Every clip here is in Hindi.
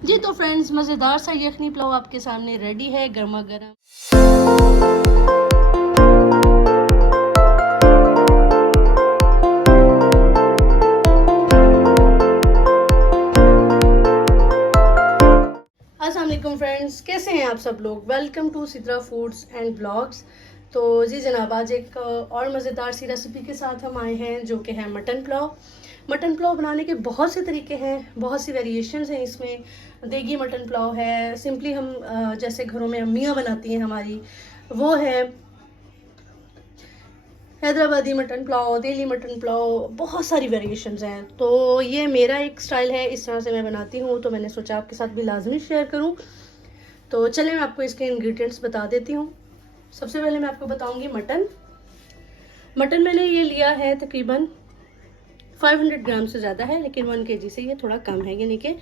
जी तो फ्रेंड्स, मज़ेदार सा यखनी पुलाव आपके सामने रेडी है, गर्मा गर्म। अस्सलाम वालेकुम फ्रेंड्स, कैसे हैं आप सब लोग। Welcome to Sidra foods and blogs. तो जी जनाब, आज एक और मज़ेदार सी रेसिपी के साथ हम आए हैं, जो कि है मटन पुलाव। मटन पुलाव बनाने के बहुत से तरीके हैं, बहुत सी वेरिएशंस हैं इसमें। देगी मटन पुलाव है, सिंपली हम जैसे घरों में अम्मियाँ बनाती हैं हमारी, वो है। हैदराबादी मटन पुलाव, दिल्ली मटन पुलाव, बहुत सारी वेरिएशंस हैं। तो ये मेरा एक स्टाइल है, इस तरह से मैं बनाती हूँ, तो मैंने सोचा आपके साथ भी लाजमी शेयर करूँ। तो चलें मैं आपको इसके इंग्रेडिएंट्स बता देती हूँ। सबसे पहले मैं आपको बताऊँगी मटन मैंने ये लिया है तकरीबन 500 ग्राम से ज़्यादा है, लेकिन 1 kg से ये थोड़ा कम है, यानी कि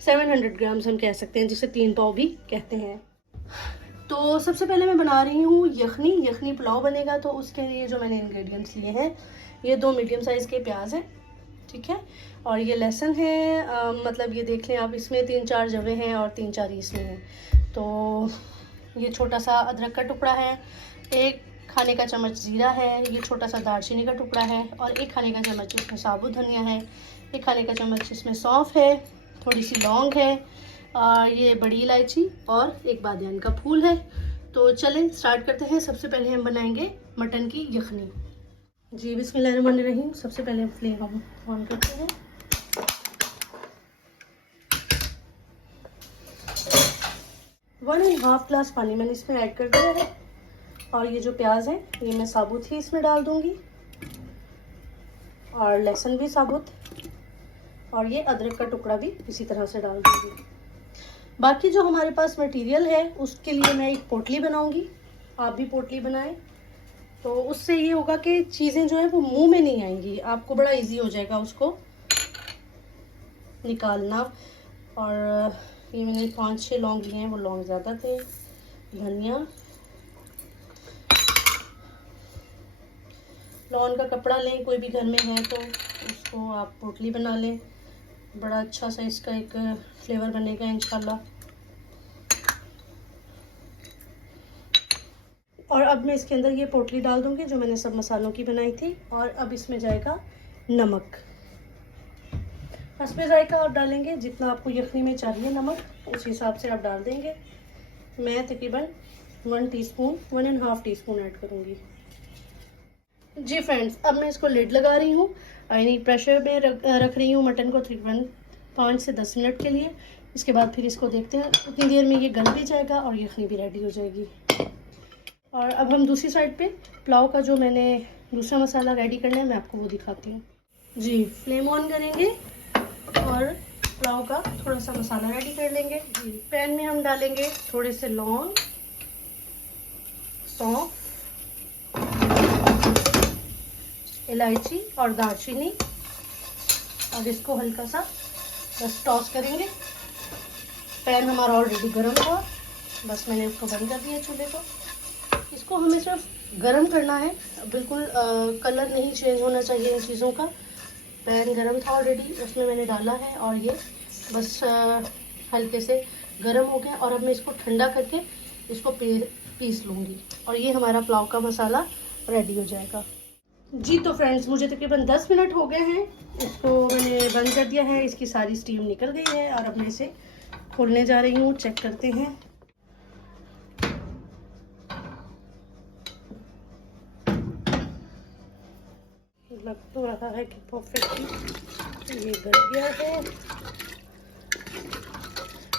700 ग्राम्स हम कह सकते हैं, जिसे 3 पाव भी कहते हैं। तो सबसे पहले मैं बना रही हूँ यखनी पुलाव बनेगा। तो उसके लिए जो मैंने इंग्रेडिएंट्स लिए हैं, ये 2 मीडियम साइज़ के प्याज हैं, ठीक है, और ये लहसुन है, मतलब ये देख लें आप, इसमें 3-4 जवे हैं और 3-4 इसमें हैं। तो ये छोटा सा अदरक का टुकड़ा है, 1 खाने का चम्मच ज़ीरा है, ये छोटा सा दालचीनी का टुकड़ा है, और 1 खाने का चम्मच इसमें साबुत धनिया है, 1 खाने का चम्मच इसमें सौंफ है, थोड़ी सी लौंग है, ये बड़ी इलायची और 1 बादियान का फूल है। तो चलें स्टार्ट करते हैं। सबसे पहले हम बनाएंगे मटन की यखनी। जी बिस्मिल्लाहिर्रहमानिर्रहीम। सबसे पहले फ्लेम हम ऑन करते हैं। वन एंड हाफ ग्लास पानी मैंने इसमें ऐड कर दिया है, और ये जो प्याज है ये मैं साबुत ही इसमें डाल दूंगी, और लहसुन भी साबुत, और ये अदरक का टुकड़ा भी इसी तरह से डाल दूंगी। बाकी जो हमारे पास मटेरियल है उसके लिए मैं एक पोटली बनाऊंगी, आप भी पोटली बनाएं। तो उससे ये होगा कि चीज़ें जो है वो मुंह में नहीं आएंगी, आपको बड़ा इजी हो जाएगा उसको निकालना। और ये मैंने 5-6 लौंग लिए हैं, वो लौंग ज़्यादा थे। धनिया, लॉन का कपड़ा लें, कोई भी घर में है तो उसको आप पोटली बना लें, बड़ा अच्छा सा इसका एक फ्लेवर बनेगा इंशाल्लाह। और अब मैं इसके अंदर ये पोटली डाल दूंगी जो मैंने सब मसालों की बनाई थी। और अब इसमें जाएगा नमक, हस्बे जायका आप डालेंगे, जितना आपको यखनी में चाहिए नमक उस हिसाब से आप डाल देंगे। मैं तकरीबन 1 टीस्पून 1.5 टीस्पून ऐड करूँगी। जी फ्रेंड्स, अब मैं इसको लिड लगा रही हूँ, यानी प्रेशर में रख रही हूँ मटन को तकरीबन 5 से 10 मिनट के लिए। इसके बाद फिर इसको देखते हैं, उतनी देर में ये गल भी जाएगा और यखनी भी रेडी हो जाएगी। और अब हम दूसरी साइड पे पुलाव का जो मैंने दूसरा मसाला रेडी करना है, मैं आपको वो दिखाती हूँ। जी फ्लेम ऑन करेंगे और पुलाव का थोड़ा सा मसाला रेडी कर लेंगे। जी पैन में हम डालेंगे थोड़े से लौंग, सौंफ, इलायची और दालचीनी, और इसको हल्का सा बस टॉस करेंगे। पैन हमारा ऑलरेडी गर्म हुआ, बस मैंने उसको बंद कर दिया चूल्हे को। इसको हमें सिर्फ गर्म करना है, बिल्कुल कलर नहीं चेंज होना चाहिए इन चीज़ों का। पैन गर्म था ऑलरेडी, उसमें मैंने डाला है, और ये बस हल्के से गर्म हो गया। और अब मैं इसको ठंडा करके इसको पीस लूँगी, और ये हमारा पुलाव का मसाला रेडी हो जाएगा। जी तो फ्रेंड्स, मुझे तकरीबन 10 मिनट हो गए हैं, इसको मैंने बंद कर दिया है, इसकी सारी स्टीम निकल गई है। और अब मैं इसे खोलने जा रही हूँ, चेक करते हैं। लग तो रहा है कि परफेक्टली ये गल गया है,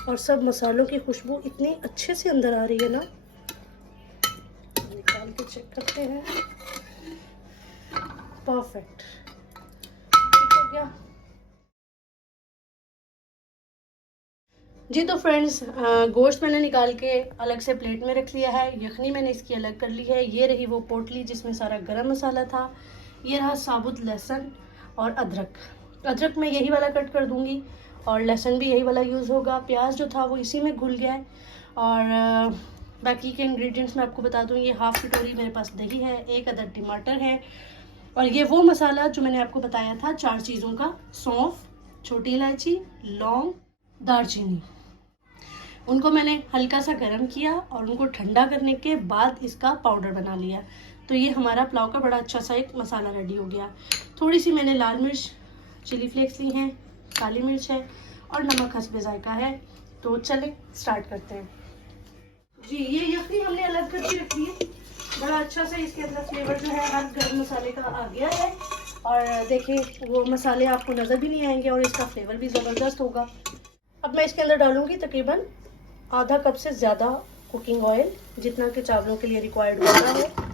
और सब मसालों की खुशबू इतनी अच्छे से अंदर आ रही है ना। निकाल के चेक करते हैं, परफेक्ट ठीक हो गया। जी तो फ्रेंड्स, गोश्त मैंने निकाल के अलग से प्लेट में रख लिया है, यखनी मैंने इसकी अलग कर ली है। ये रही वो पोटली जिसमें सारा गरम मसाला था, ये रहा साबुत लहसुन और अदरक मैं यही वाला कट कर दूंगी, और लहसुन भी यही वाला यूज़ होगा। प्याज जो था वो इसी में घुल गया है। और बाकी के इंग्रेडिएंट्स मैं आपको बता दूं, ये हाफ़ कटोरी मेरे पास दही है, 1 अदद टमाटर है, और ये वो मसाला जो मैंने आपको बताया था 4 चीज़ों का, सौंफ, छोटी इलायची, लौंग, दालचीनी, उनको मैंने हल्का सा गर्म किया और उनको ठंडा करने के बाद इसका पाउडर बना लिया। तो ये हमारा पुलाव का बड़ा अच्छा सा एक मसाला रेडी हो गया। थोड़ी सी मैंने लाल मिर्च चिली फ्लेक्स ली हैं, काली मिर्च है और नमक हस्बे जायका है। तो चलें स्टार्ट करते हैं जी। ये यखनी हमने अलग करके रखी है। बड़ा अच्छा सा इसके अंदर फ्लेवर जो है हर गर्म मसाले का आ गया है। और देखिए वो मसाले आपको नज़र भी नहीं आएंगे और इसका फ्लेवर भी ज़बरदस्त होगा। अब मैं इसके अंदर डालूंगी तकरीबन आधा कप से ज़्यादा कुकिंग ऑयल, जितना कि चावलों के लिए रिक्वायर्ड होता है।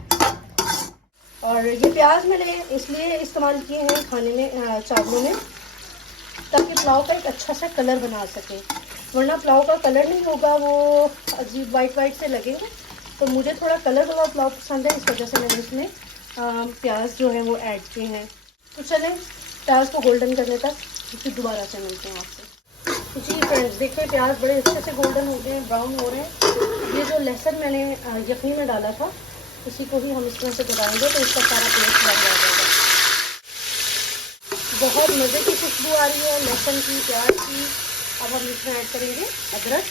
और ये प्याज मैंने इसलिए इस्तेमाल किए हैं खाने में, चावलों में, ताकि पुलाव का एक अच्छा सा कलर बना सके। वरना पुलाव का कलर नहीं होगा, वो अजीब वाइट वाइट से लगेंगे। तो मुझे थोड़ा कलर वाला पुलाव पसंद है, इस वजह से मैंने इसमें प्याज जो है वो ऐड किए हैं। तो चलें प्याज को गोल्डन करने तक फिर दोबारा से मिलते हैं आपसे। जी फ्रेंड्स, देखिए प्याज बड़े अच्छे से गोल्डन हो गए हैं, ब्राउन हो रहे हैं। ये जो लहसुन मैंने यखनी में डाला था उसी को ही हम इस तरह से दबाएंगे तो इसका सारा पेस्ट लग जाएगा। बहुत मज़े की खुशबू आ रही है लहसुन की, प्याज की। अब हम इसमें ऐड करेंगे अदरक,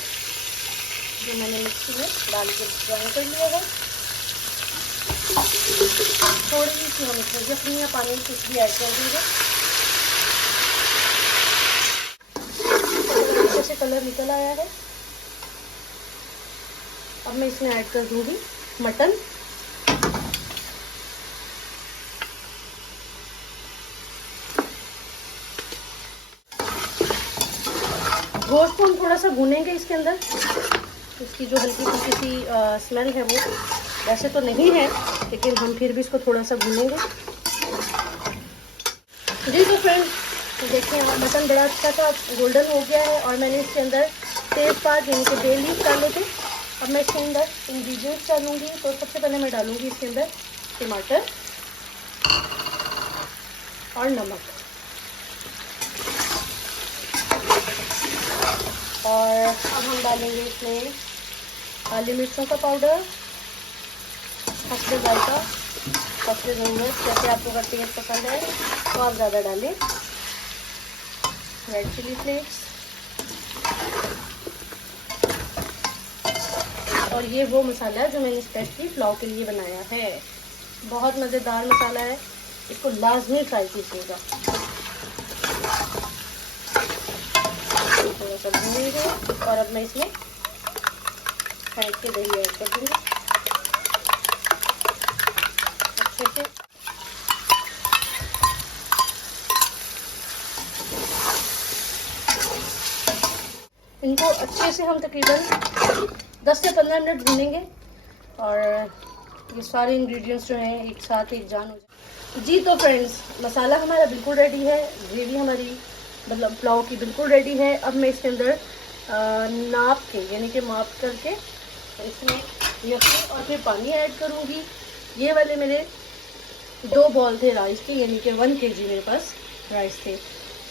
जो मैंने मिक्सी में डाल के ग्राइंड कर लिया है। थोड़ी सी हम इसमें यखनी या पानी की भी ऐड कर देंगे। अच्छे से कलर निकल आया है। अब मैं इसमें ऐड कर दूंगी मटन। गोश्त को हम थोड़ा सा भूनेंगे इसके अंदर। इसकी जो हल्की फुल्की सी स्मेल है वो वैसे तो नहीं है, लेकिन हम फिर भी इसको थोड़ा सा भूनेंगे। जी तो फ्रेंड्स, देखिए मटन बड़ा अच्छा सा गोल्डन हो गया है और मैंने इसके अंदर तेज़पात यानी कि बे लीफ डाले थे। अब मैं इसके अंदर इंग्रेडिएंट्स डालूंगी। तो सबसे पहले मैं डालूंगी इसके अंदर टमाटर और नमक, और अब हम डालेंगे इसमें काली मिर्चों का पाउडर, हस्बे जायका, हस्बे ज़रूरत, जैसे आपको अगर टेस्ट पसंद है तो आप ज़्यादा डालें, रेड चिली फ्लेक्स। और ये वो मसाला है जो मैंने स्पेशली पुलाव के लिए बनाया है। बहुत मज़ेदार मसाला है, इसको लाजमी ट्राई कीजिएगा। थोड़ा सा भूनेंगे और अब मैं इसमें फेंट के दही ऐड कर दूँगी अच्छे से। इनको अच्छे से हम तकरीबन 10 से 15 मिनट भूनेंगे और ये सारे इंग्रेडिएंट्स जो हैं एक साथ एक जान हो जाए। जी तो फ्रेंड्स, मसाला हमारा बिल्कुल रेडी है, ग्रेवी हमारी मतलब पुलाव की बिल्कुल रेडी है। अब मैं इसके अंदर नाप के यानी कि माप करके इसमें यखनी और फिर पानी ऐड करूँगी। ये वाले मेरे 2 बॉल थे राइस के, यानी कि 1 kg मेरे पास राइस थे।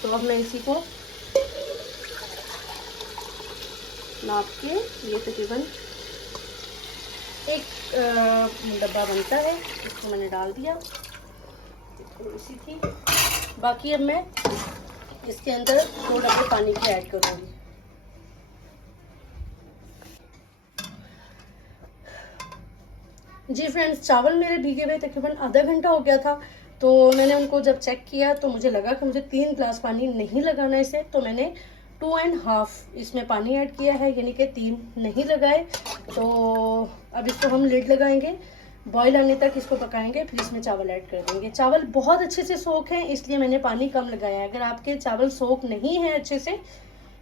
तो अब मैं इसी को नाप के, ये तकरीबन एक डब्बा बनता है, इसको मैंने डाल दिया। थोड़ी सी थी बाकी, अब मैं इसके अंदर 2 डब्बे पानी के ऐड करूँगी। जी फ्रेंड्स, चावल मेरे भीगे हुए तकरीबन आधा घंटा हो गया था। तो मैंने उनको जब चेक किया तो मुझे लगा कि मुझे 3 गिलास पानी नहीं लगाना इसे, तो मैंने 2.5 इसमें पानी ऐड किया है, यानी कि 3 नहीं लगाए। तो अब इसको हम लिड लगाएंगे, बॉईल आने तक इसको पकाएंगे, फिर इसमें चावल ऐड कर देंगे। चावल बहुत अच्छे से सोख हैं, इसलिए मैंने पानी कम लगाया है। अगर आपके चावल सोख नहीं है अच्छे से,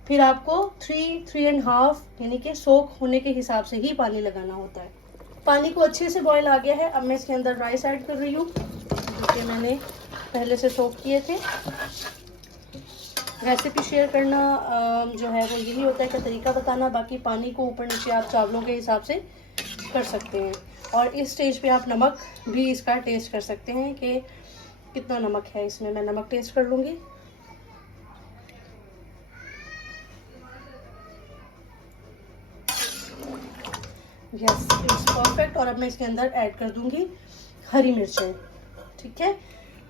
फिर आपको 3.5 यानी कि सोख होने के हिसाब से ही पानी लगाना होता है। पानी को अच्छे से बॉईल आ गया है। अब मैं इसके अंदर राइस ऐड कर रही हूँ, जो कि मैंने पहले से सोख किए थे। रेसिपी शेयर करना जो है वो यही होता है कि तरीका बताना, बाकी पानी को ऊपर नीचे आप चावलों के हिसाब से कर सकते हैं। और इस स्टेज पे आप नमक भी इसका टेस्ट कर सकते हैं कि कितना नमक है इसमें। मैं नमक टेस्ट कर लूँगी। Yes, it's perfect. और अब मैं इसके अंदर ऐड कर दूँगी हरी मिर्चें। ठीक है,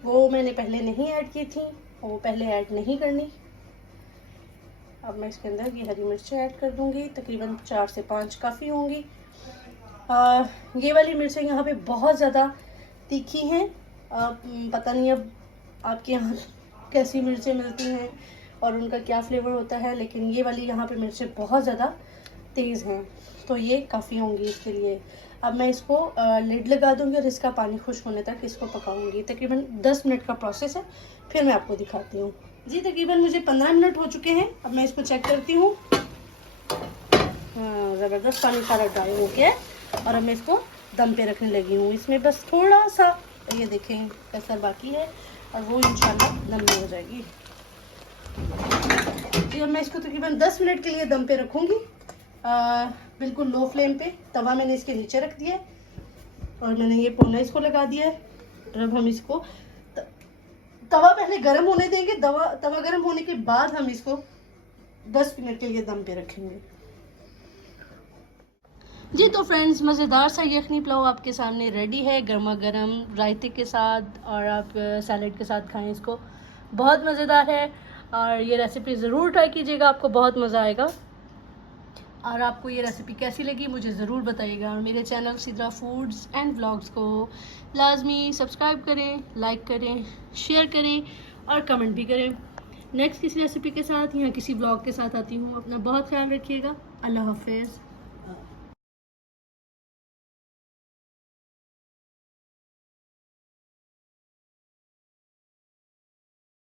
वो मैंने पहले नहीं ऐड की थी, वो पहले ऐड नहीं करनी। अब मैं इसके अंदर ये हरी मिर्चें ऐड कर दूँगी, तकरीबन 4 से 5 काफ़ी होंगी। ये वाली मिर्चें यहाँ पे बहुत ज़्यादा तीखी हैं। पता नहीं अब आपके यहाँ कैसी मिर्चें मिलती हैं और उनका क्या फ्लेवर होता है, लेकिन ये वाली यहाँ पे मिर्चें बहुत ज़्यादा तेज़ हैं, तो ये काफ़ी होंगी इसके लिए। अब मैं इसको लिड लगा दूँगी और इसका पानी खुश्क होने तक इसको पकाऊंगी। तकरीबन 10 मिनट का प्रोसेस है, फिर मैं आपको दिखाती हूँ। जी तकरीबन मुझे 15 मिनट हो चुके हैं। अब मैं इसको चेक करती हूँ। हाँ, ज़बरदस्त पानी सारा ड्राई हो गया है और अब मैं इसको दम पे रखने लगी हूँ। इसमें बस थोड़ा सा ये देखें कसर बाकी है और वो इंशाल्लाह दम में हो जाएगी। जी अब मैं इसको तकरीबन 10 मिनट के लिए दम पे रखूँगी, बिल्कुल लो फ्लेम पे। तवा मैंने इसके नीचे रख दिया है और मैंने ये पोना इसको लगा दिया है। और अब हम इसको तवा पहले गर्म होने देंगे। तवा गर्म होने के बाद हम इसको 10 मिनट के लिए दम पे रखेंगे। जी तो फ्रेंड्स, मज़ेदार सा यखनी पुलाव आपके सामने रेडी है, गर्मा गर्म रायते के साथ, और आप सैलेड के साथ खाएं इसको। बहुत मज़ेदार है और ये रेसिपी ज़रूर ट्राई कीजिएगा, आपको बहुत मज़ा आएगा। और आपको ये रेसिपी कैसी लगी मुझे ज़रूर बताइएगा। और मेरे channel Sidra foods and vlogs को लाजमी सब्सक्राइब करें, लाइक करें, शेयर करें और कमेंट भी करें। नेक्स्ट किसी रेसिपी के साथ या किसी व्लॉग के साथ आती हूँ। अपना बहुत ख्याल रखिएगा। अल्लाह हाफ़िज़।